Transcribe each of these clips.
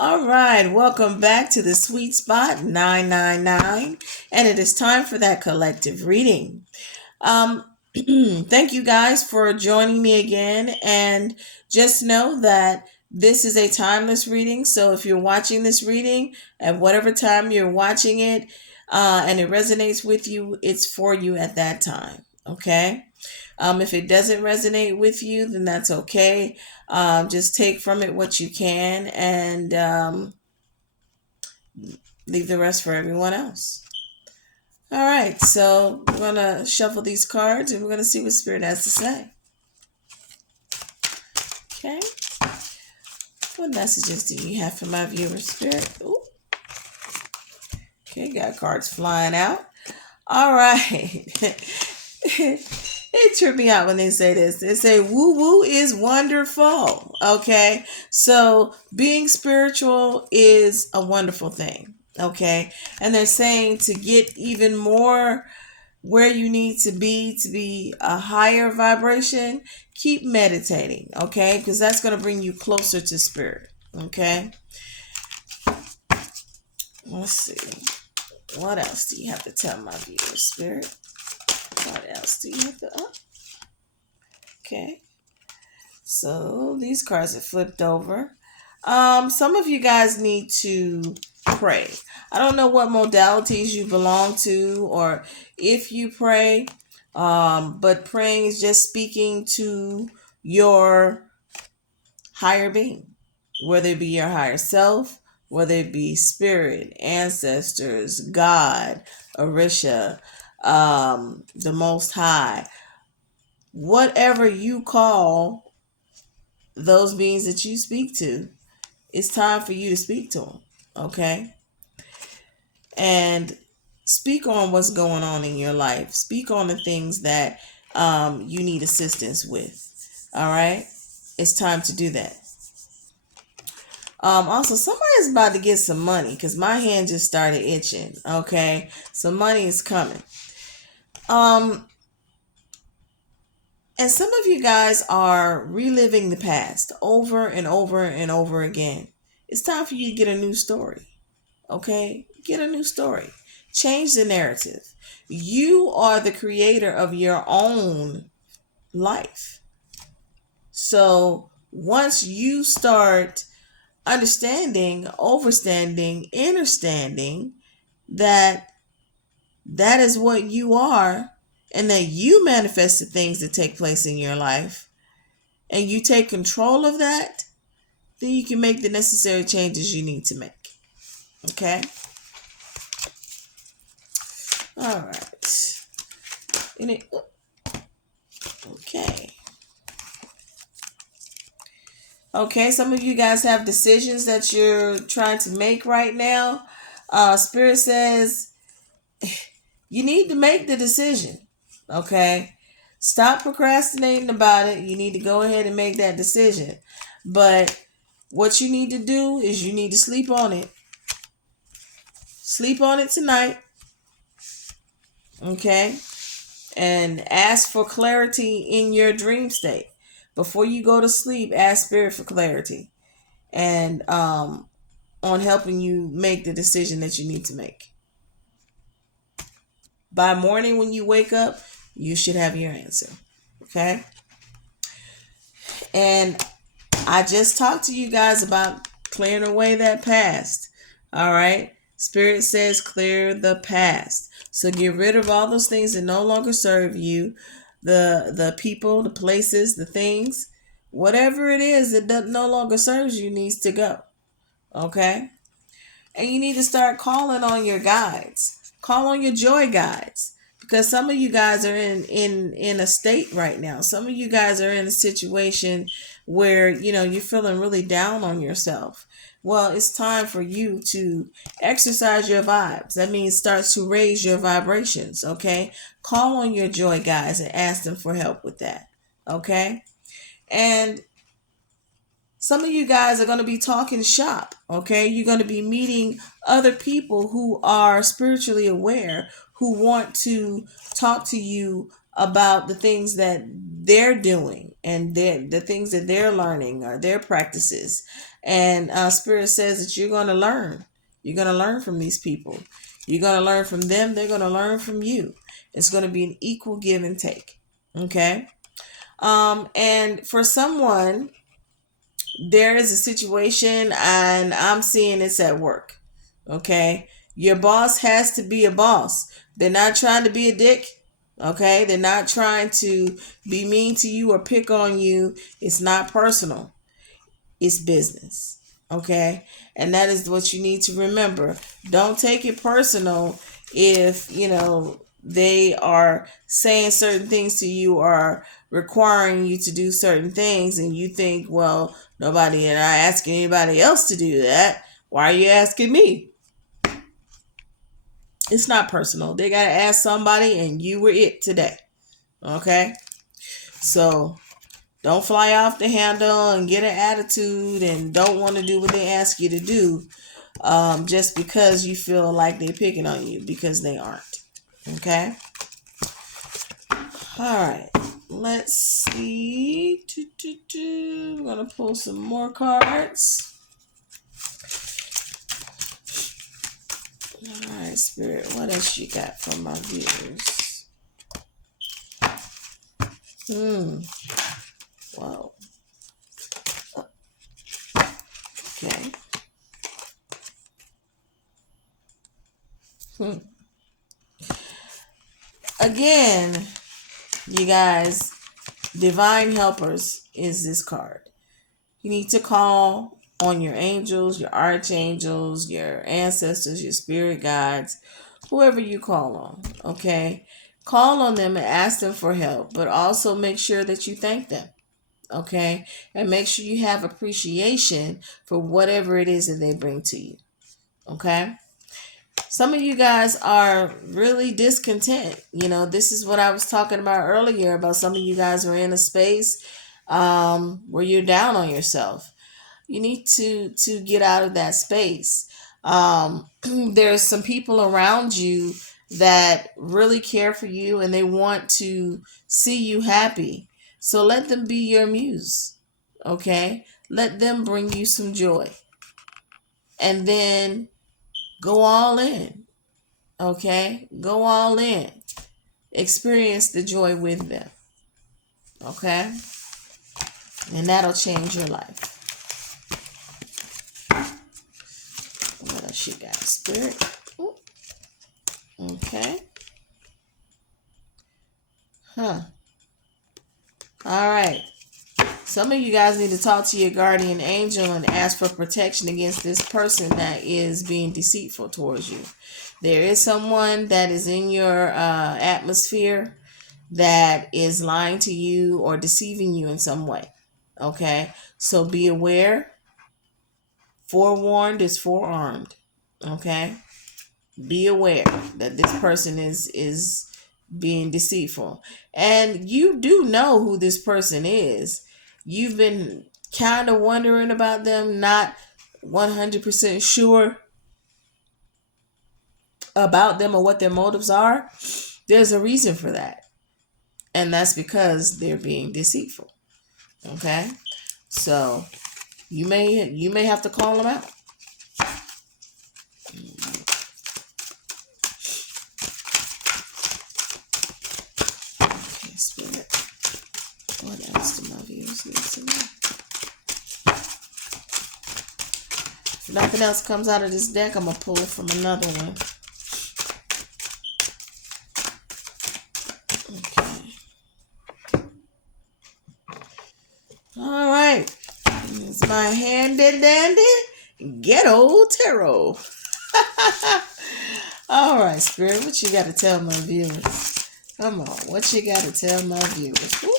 All right, welcome back to the Sweet Spot 999, and it is time for that collective reading. Um, Thank you guys for joining me again, and just know that this is a timeless reading. So if you're watching this reading at whatever time you're watching it, and it resonates with you, it's for you at that time. Okay. If it doesn't resonate with you, then that's okay. Just take from it what you can and leave the rest for everyone else. All right, so we're going to shuffle these cards and we're going to see what Spirit has to say. Okay. What messages do you have for my viewer, Spirit? Ooh. Okay, got cards flying out. All right. It tripped me out when they say this. They say woo woo is wonderful. Okay. So being spiritual is a wonderful thing. Okay. And they're saying to get even more where you need to be a higher vibration, keep meditating. Okay. Because that's going to bring you closer to spirit. Okay. Let's see. What else do you have to tell my viewers, Spirit? What else do you have to... Oh. Okay. So these cards are flipped over. Some of you guys need to pray. I don't know what modalities you belong to or if you pray, but praying is just speaking to your higher being, whether it be your higher self, whether it be spirit, ancestors, God, Orisha, the Most High, whatever you call those beings that you speak to, it's time for you to speak to them. Okay. And speak on what's going on in your life. Speak on the things that you need assistance with. All right. It's time to do that. Also, somebody's about to get some money because my hand just started itching. Okay. So money is coming. And some of you guys are reliving the past over and over and over again. It's time for you to get a new story. Okay? Get a new story. Change the narrative. You are the creator of your own life. So once you start understanding, overstanding, understanding that that is what you are and that you manifest the things that take place in your life and you take control of that, then you can make the necessary changes you need to make. Okay? All right. Okay. Okay, some of you guys have decisions that you're trying to make right now. Spirit says you need to make the decision. Okay? Stop procrastinating about it. You need to go ahead and make that decision. But what you need to do is you need to sleep on it. Sleep on it tonight. Okay? And ask for clarity in your dream state. Before you go to sleep, ask Spirit for clarity. And on helping you make the decision that you need to make. By morning when you wake up, you should have your answer. Okay? And I just talked to you guys about clearing away that past. All right? Spirit says clear the past. So get rid of all those things that no longer serve you. The people, the places, the things. Whatever it is that no longer serves you needs to go. Okay? And you need to start calling on your guides. Call on your joy guides. Because some of you guys are in a state right now. Some of you guys are in a situation where, you're feeling really down on yourself. Well, it's time for you to exercise your vibes. That means start to raise your vibrations, okay? Call on your joy guides and ask them for help with that, okay? And some of you guys are going to be talking shop, okay? You're going to be meeting other people who are spiritually aware, who want to talk to you about the things that they're doing and the things that they're learning or their practices. And Spirit says that you're going to learn. You're going to learn from these people. You're going to learn from them. They're going to learn from you. It's going to be an equal give and take. Okay. And for someone, there is a situation, and I'm seeing it's at work. Okay. Your boss has to be a boss. They're not trying to be a dick. Okay. They're not trying to be mean to you or pick on you. It's not personal. It's business. Okay. And that is what you need to remember. Don't take it personal if, they are saying certain things to you or requiring you to do certain things, and you think, well, nobody and I asking anybody else to do that. Why are you asking me? It's not personal. They got to ask somebody, and you were it today. Okay. So don't fly off the handle and get an attitude and don't want to do what they ask you to do, just because you feel like they're picking on you, because they aren't. Okay. All right. Let's see. I'm going to pull some more cards. All right, Spirit. What else you got for my viewers? Whoa. Okay. Again, you guys, divine helpers is this card. You need to call on your angels, your archangels, your ancestors, your spirit guides, whoever you call on. Okay. Call on them and ask them for help, but also make sure that you thank them. Okay. And make sure you have appreciation for whatever it is that they bring to you. Okay. Some of you guys are really discontent. This is what I was talking about earlier, about some of you guys are in a space where you're down on yourself. You need to get out of that space. There's some people around you that really care for you and they want to see you happy. So let them be your muse. Okay? Let them bring you some joy. And then go all in. Okay? Go all in. Experience the joy with them. Okay? And that'll change your life. What else you got, Spirit? Ooh. Okay. All right. Some of you guys need to talk to your guardian angel and ask for protection against this person that is being deceitful towards you. There is someone that is in your atmosphere that is lying to you or deceiving you in some way. Okay? So be aware. Forewarned is forearmed. Okay? Be aware that this person is being deceitful. And you do know who this person is. You've been kind of wondering about them, not 100% sure about them or what their motives are. There's a reason for that. And that's because they're being deceitful. Okay? So you may have to call them out. Okay, Spirit. What else do my viewers need to know? If nothing else comes out of this deck, I'm going to pull from another one. Okay. All right. It's my handy dandy ghetto tarot. All right, Spirit, what you got to tell my viewers? Come on, what you got to tell my viewers? Woo.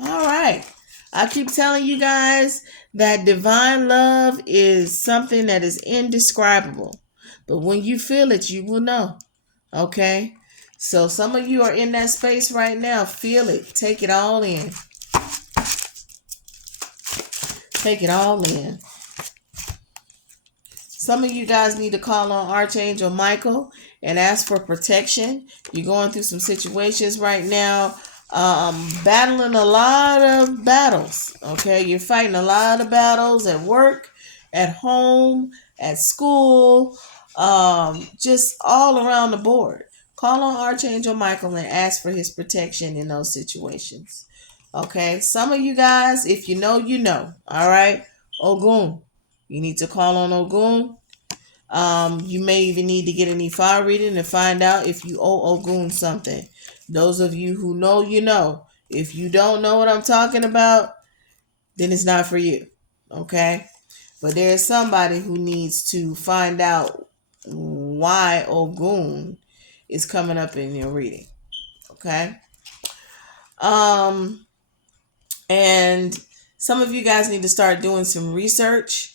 All right. I keep telling you guys that divine love is something that is indescribable. But when you feel it, you will know. Okay? So some of you are in that space right now. Feel it. Take it all in. Take it all in. Some of you guys need to call on Archangel Michael and ask for protection. You're going through some situations right now battling a lot of battles. Okay, you're fighting a lot of battles at work, at home, at school, just all around the board. Call on Archangel Michael and ask for his protection in those situations. Okay, some of you guys, if you know, you know. All right, Ogun, you need to call on Ogun. You may even need to get an Ifa reading to find out if you owe Ogun something. Those of you who know, you know. If you don't know what I'm talking about, then it's not for you. Okay? But there's somebody who needs to find out why Ogun is coming up in your reading. Okay? Um, and some of you guys need to start doing some research.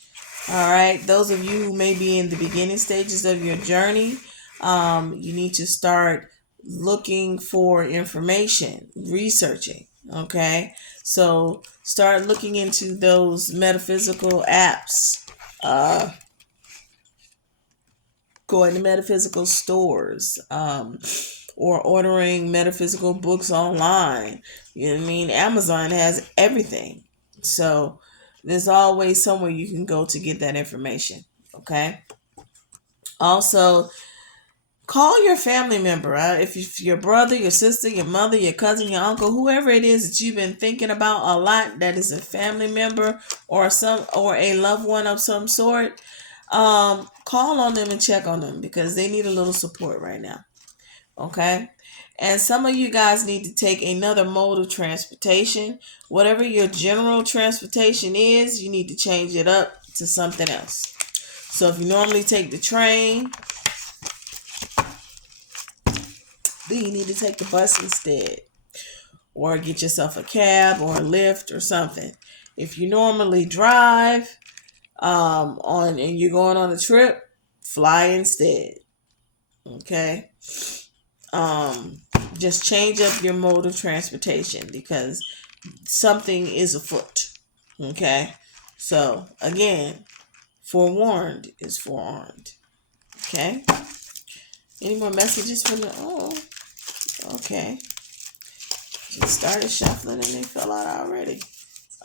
All right, those of you who may be in the beginning stages of your journey, you need to start looking for information, researching. Okay, so start looking into those metaphysical apps, going to metaphysical stores, or ordering metaphysical books online. You know what I mean? Amazon has everything. So there's always somewhere you can go to get that information. Okay. Also, call your family member. If your brother, your sister, your mother, your cousin, your uncle, whoever it is that you've been thinking about a lot, that is a family member or a loved one of some sort, call on them and check on them because they need a little support right now. Okay. And some of you guys need to take another mode of transportation. Whatever your general transportation is, you need to change it up to something else. So if you normally take the train, then you need to take the bus instead. Or get yourself a cab or a Lyft or something. If you normally drive and you're going on a trip, fly instead. Okay. Just change up your mode of transportation because something is afoot. Okay. So again, forewarned is forearmed. Okay. Any more messages from the okay. Just started shuffling and they fell out already.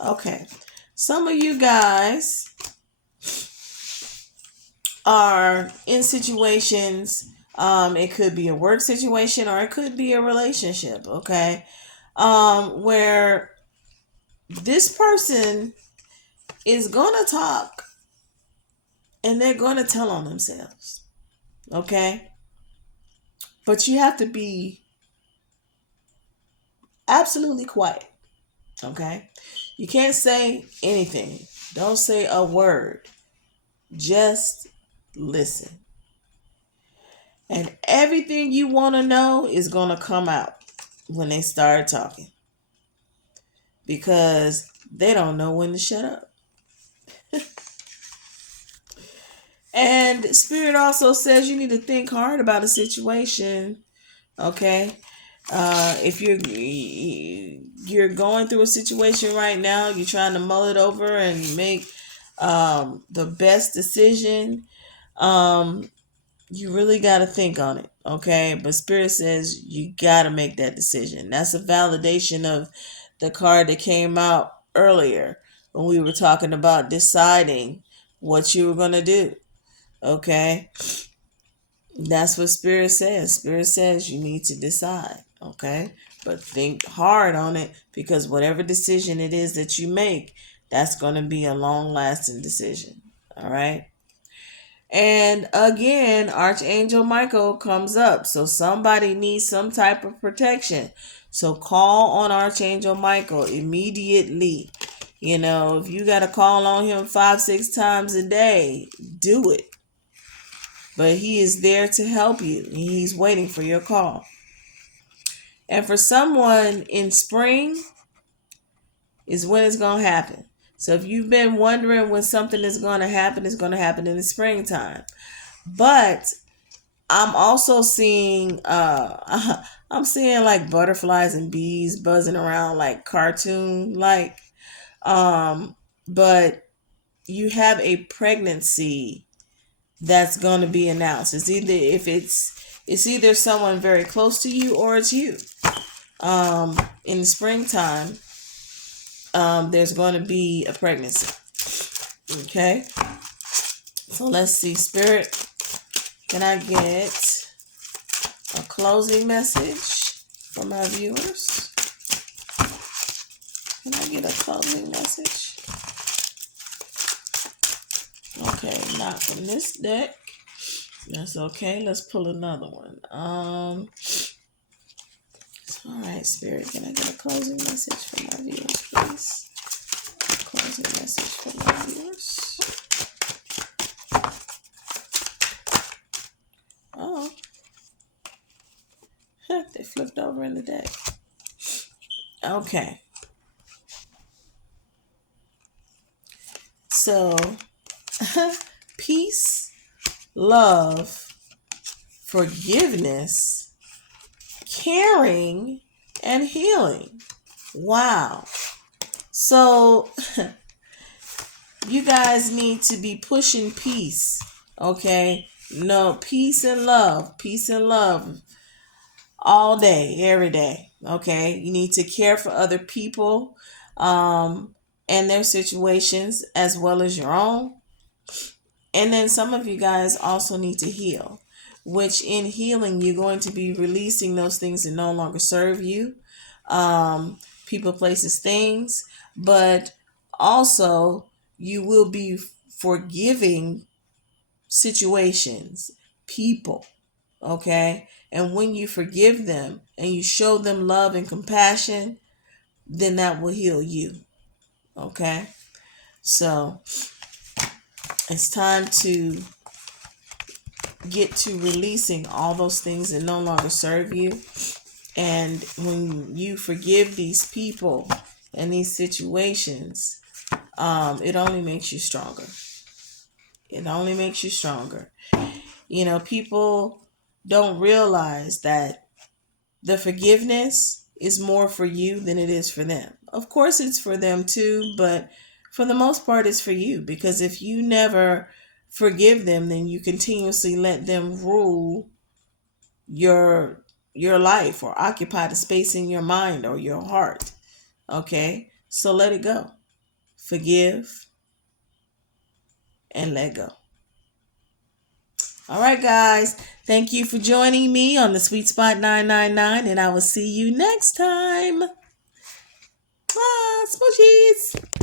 Okay. Some of you guys are in situations, it could be a work situation or it could be a relationship, okay? Where this person is gonna talk and they're gonna tell on themselves, okay? But you have to be absolutely quiet, okay? You can't say anything. Don't say a word. Just listen. And everything you want to know is going to come out when they start talking. Because they don't know when to shut up. And Spirit also says you need to think hard about a situation. Okay? If you're going through a situation right now, you're trying to mull it over and make the best decision. You really got to think on it, okay? But Spirit says you got to make that decision. That's a validation of the card that came out earlier when we were talking about deciding what you were going to do, okay? That's what Spirit says. Spirit says you need to decide, okay? But think hard on it because whatever decision it is that you make, that's going to be a long-lasting decision, all right? And again, Archangel Michael comes up. So somebody needs some type of protection. So call on Archangel Michael immediately. You know, if you got to call on him 5-6 times a day, do it. But he is there to help you. He's waiting for your call. And for someone in spring is when it's going to happen. So if you've been wondering when something is going to happen, it's going to happen in the springtime. But I'm also seeing I'm seeing like butterflies and bees buzzing around like cartoon like but you have a pregnancy that's going to be announced. It's either someone very close to you or it's you. in the springtime, there's going to be a pregnancy. Okay. So let's see, Spirit. Can I get a closing message for my viewers? Can I get a closing message? Okay, not from this deck. That's okay. Let's pull another one. All right, Spirit. Can I get a closing message for my viewers, please? Closing message for my viewers. Oh, heck, they flipped over in the deck. Okay. So, peace, love, forgiveness, caring, and healing. Wow. So, you guys need to be pushing peace, okay? No, peace and love all day, every day, okay? You need to care for other people and their situations as well as your own. And then some of you guys also need to heal, which in healing, you're going to be releasing those things that no longer serve you, people, places, things, but also you will be forgiving situations, people, okay? And when you forgive them and you show them love and compassion, then that will heal you, okay? So it's time to get to releasing all those things that no longer serve you. And when you forgive these people and these situations, it only makes you stronger. It only makes you stronger. You know, people don't realize that the forgiveness is more for you than it is for them. Of course, it's for them too, but for the most part, it's for you. Because if you never forgive them, then you continuously let them rule your life or occupy the space in your mind or your heart. Okay? So let it go. Forgive and let go. All right, guys. Thank you for joining me on the Sweet Spot 999, and I will see you next time. Smoochies.